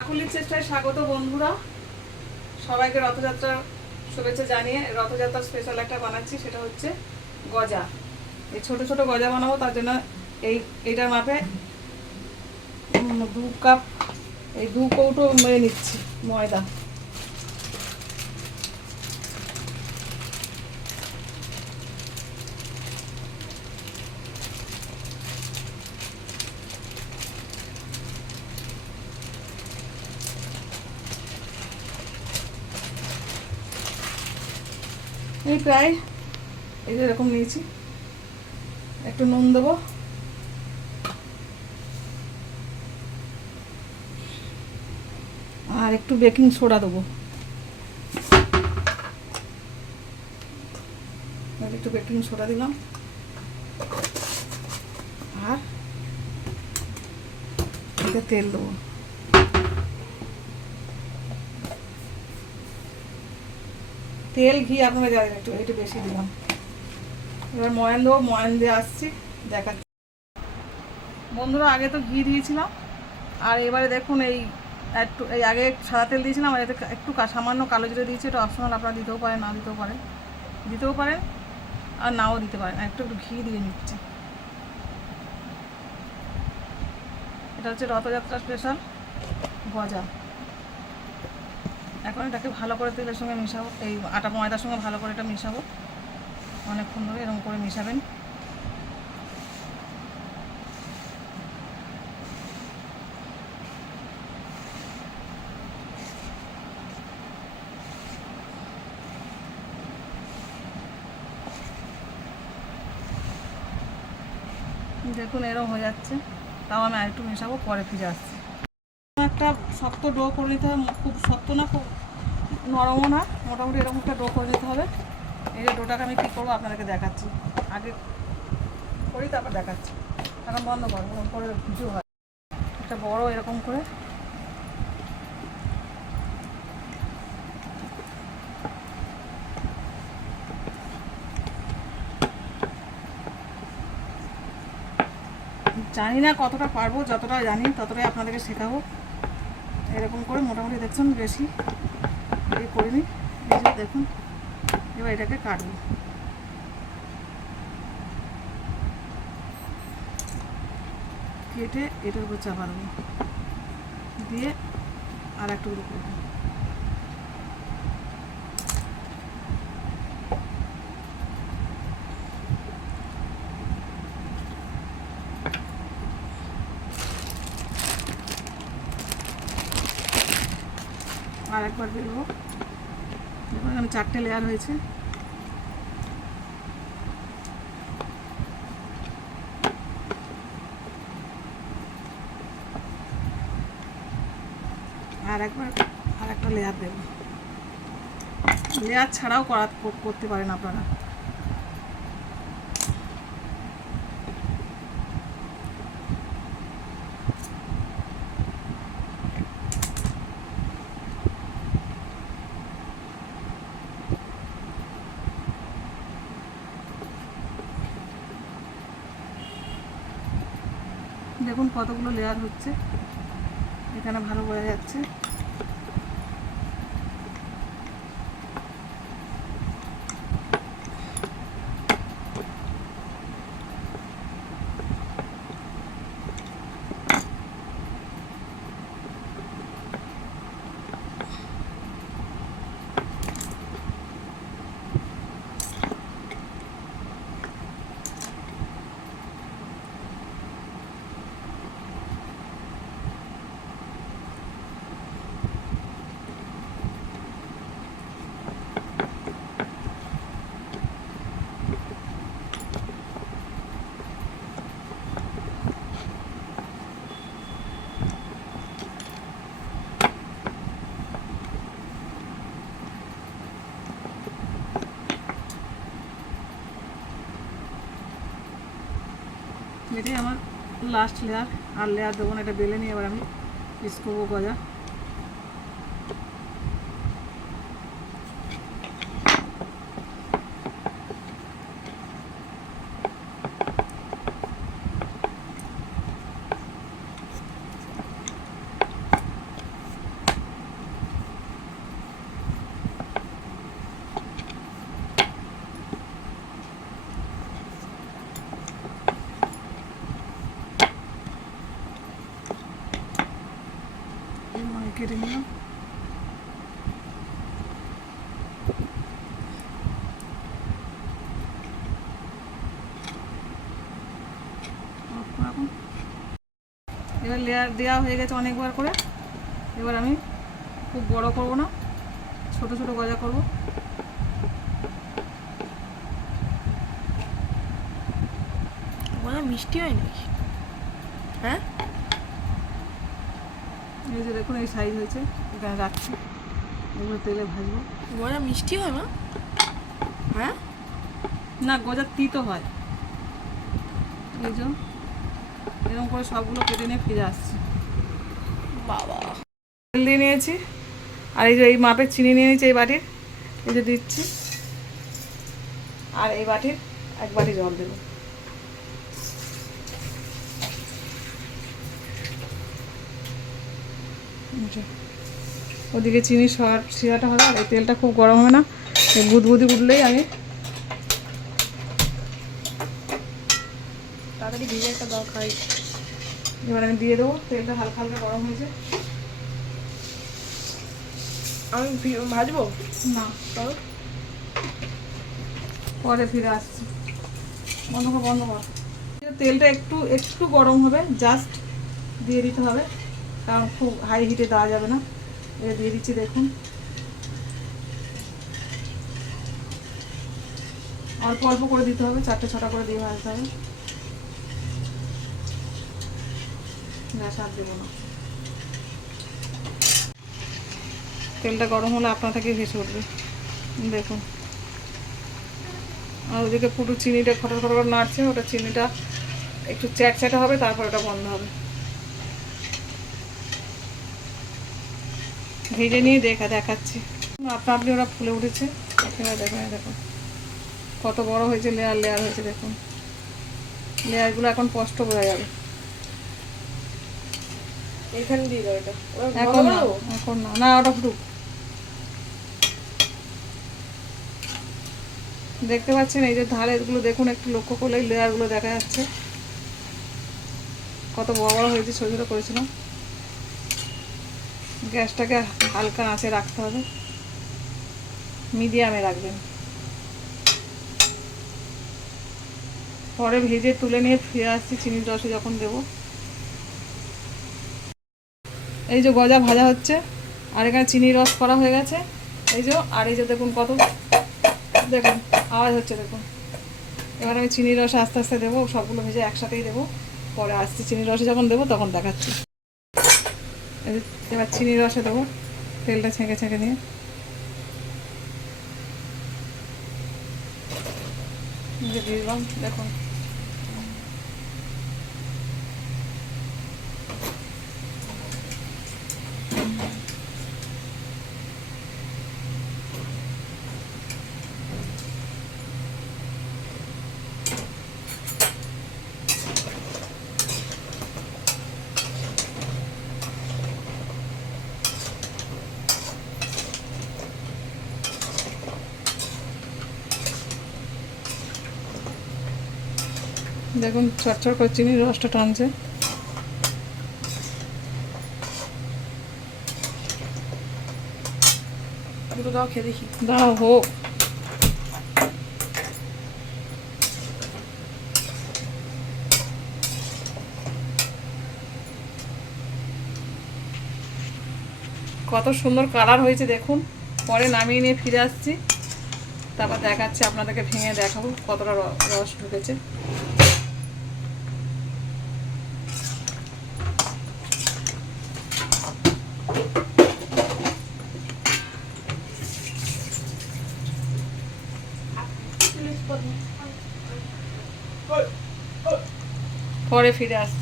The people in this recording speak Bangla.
কাকুলির চেষ্টায় স্বাগত বন্ধুরা। সবাইকে রথযাত্রার শুভেচ্ছা জানিয়ে রথযাত্রার স্পেশাল একটা বানাচ্ছি, সেটা হচ্ছে গজা। এই ছোট ছোট গজা বানাবো, তার জন্য এই, এইটার মাপে দু কাপ, এই দু কৌটো মেরে নিচ্ছি ময়দা। প্রায় এই যে এরকম নিয়েছি। একটু নুন দেবো। আর একটু বেকিং সোডা দেবো। একটু বেকিং সোডা দিলাম। আর তেল দেবো। তেল ঘি আপনারা জানেন একটু একটু বেশি দিলাম। এবার ময়ান দেবো ময়ান দিয়ে আসছি, দেখাচ্ছি। বন্ধুরা, আগে তো ঘি দিয়েছিলাম, আর এবারে দেখুন এই একটু, এই আগে সাদা তেল দিয়েছিলাম, আর এতে একটু সামান্য কালো জিরে দিয়েছি, এটা অপশনাল আপনারা দিতেও পারেন, না দিতেও পারেন। দিতেও পারেন, আর নাও দিতে পারেন একটু একটু ঘি দিয়ে নিচ্ছি। এটা হচ্ছে রথযাত্রা স্পেশাল গজা। এখন এটাকে ভালো করে তেলের সঙ্গে মিশাবো। এই আটা ময়দার সঙ্গে ভালো করে এটা মিশাবো। অনেকক্ষণ ধরে এরকম করে মিশাবেন। দেখুন এরকম হয়ে যাচ্ছে। তাও আমি আরেকটু মেশাবো, পরে ফিরে আসছি। একটা শক্ত ডো করে নিতে হবে খুব শক্ত না, খুব নরমও না, মোটামুটি এরকম একটা ডো করে নিতে হবে। এই যে ডোটাকে আমি কী করব আপনাদেরকে দেখাচ্ছি। আগে করি, তারপর দেখাচ্ছি। এখন বন্ধ করো, এরকম করে কিছু হয় একটা বড় এরকম করে। জানি না কতটা পারব, যতটা জানি ততটাই আপনাদেরকে শেখাবো। এরকম করে মোটামুটি দেখছেন বেশি এই করে দেখুন, এবার এটাকে কাটবো। কেটে এটার উপর চাপা দেবো। দিয়ে আর একটু করে করব। আর একবার বেরোবো। দেখুন চারটে লেয়ার হয়েছে আর একবার আর একটা লেয়ার দেব। লেয়ার ছাড়াও করা করতে পারেন আপনারা। দেখুন কতগুলো লেয়ার হচ্ছে। এখানে ভালো বোঝা যাচ্ছে। এটাই আমার লাস্ট লেয়ার আর লেয়ার দেবো না, এটা বেলে নিয়ে এবার আমি পিস করব গজা আমি কেটে নিলাম। এবার লেয়ার দেওয়া হয়ে গেছে অনেকবার করে। এবার আমি খুব বড় করব না ছোট ছোট গজা করব। মিষ্টি হয় নাকি হ্যাঁ? এই যে দেখুন এই সাইজ হয়েছে। এখানে রাখছি। এগুলো তেলে ভাজবো। মনে মিষ্টি হয় মা। হ্যাঁ? না গজার তিতো হয়। এই যে এরকম করে সবগুলো কেটে নিয়ে ফিরে আসছি। বাবা। তেল দিয়ে নিয়েছি। আর এই যে এই মাপের চিনি নিয়ে নিয়েছি এই বাটির। এই যে দিচ্ছি। আর এই বাটির এক বাটি জল দেবো এই যে। ওদিকে চিনি সর শিরাটা হবে আর এই তেলটা খুব গরম হবে না। বুদবুদি উঠলেই আমি তাড়াতাড়ি ভিজে একটা দাও খাই। এবার আমি দিয়ে দেবো তেলটা হালকা হালকা গরম হয়েছে। আমি ভাজবো? না। পরে ফিরে আসছি। বন্ধ কর বন্ধ কর। তেলটা একটু একটু গরম হবে জাস্ট দিয়ে দিতে হবে। কারণ খুব হাই হিটে দেওয়া যাবে না। এটা দিয়ে দিচ্ছি, দেখুন। অল্প অল্প করে দিতে হবে, চারটে ছটা করে দিয়ে ভাজতে হবে। গ্যাস আর দেবো না। তেলটা গরম হলে আপনা থেকে ভেসে উঠবে। দেখুন। আর ওদিকে পুরো চিনিটা খটর খটর নাড়ছে, ওটা চিনিটা একটু চ্যাটচ্যাটে হবে, তারপর ওটা বন্ধ হবে। ভেজে নিয়ে দেখা দেখাচ্ছি। আপনা আপনি ওরা ফুলে উঠেছে। এবার দেখুন দেখুন কত বড় হয়েছে লেয়ার লেয়ার হয়েছে দেখুন লেয়ারগুলো এখন স্পষ্ট বোঝা যাবে। এখানে দিয়ে দাও এটা। এখন না এখন না। না ওটা ফুটুক। দেখতে পাচ্ছেন এই যে ধারেগুলো দেখুন একটু লক্ষ্য করলে লেয়ারগুলো দেখা যাচ্ছে। কত বড় বড় হয়েছে ছোটো ছোটো করেছিলাম। গ্যাসটাকে হালকা আঁচে রাখতে হবে। মিডিয়ামে রাখবেন। পরে ভেজে তুলে নিয়ে ফিরে আসছি চিনির রসে যখন দেবো। এই যে গজা ভাজা হচ্ছে, আর এখানে চিনির রস করা হয়ে গেছে। এই যে, আর এই যে দেখুন কত, দেখুন, আওয়াজ হচ্ছে দেখুন। এবার আমি চিনির রস আস্তে আস্তে দেবো, সবগুলো ভেজে একসাথেই দেবো। পরে আসছি চিনির রসে যখন দেবো, তখন দেখাচ্ছি। এবার চিনির রসে দেবো তেলটা ছেঁকে ছেঁকে দিয়ে দেখুন। দেখুন চটচট করে চিনির রসটা টানছে। দুটো দাও খেয়ে দেখি। দাও হোক কত সুন্দর কালার হয়েছে দেখুন। পরে নামিয়ে নিয়ে ফিরে আসছি। তারপর দেখাচ্ছি আপনাদেরকে ভেঙে দেখাবো কতটা রস ঢুকেছে। পরে ফিরে আসছি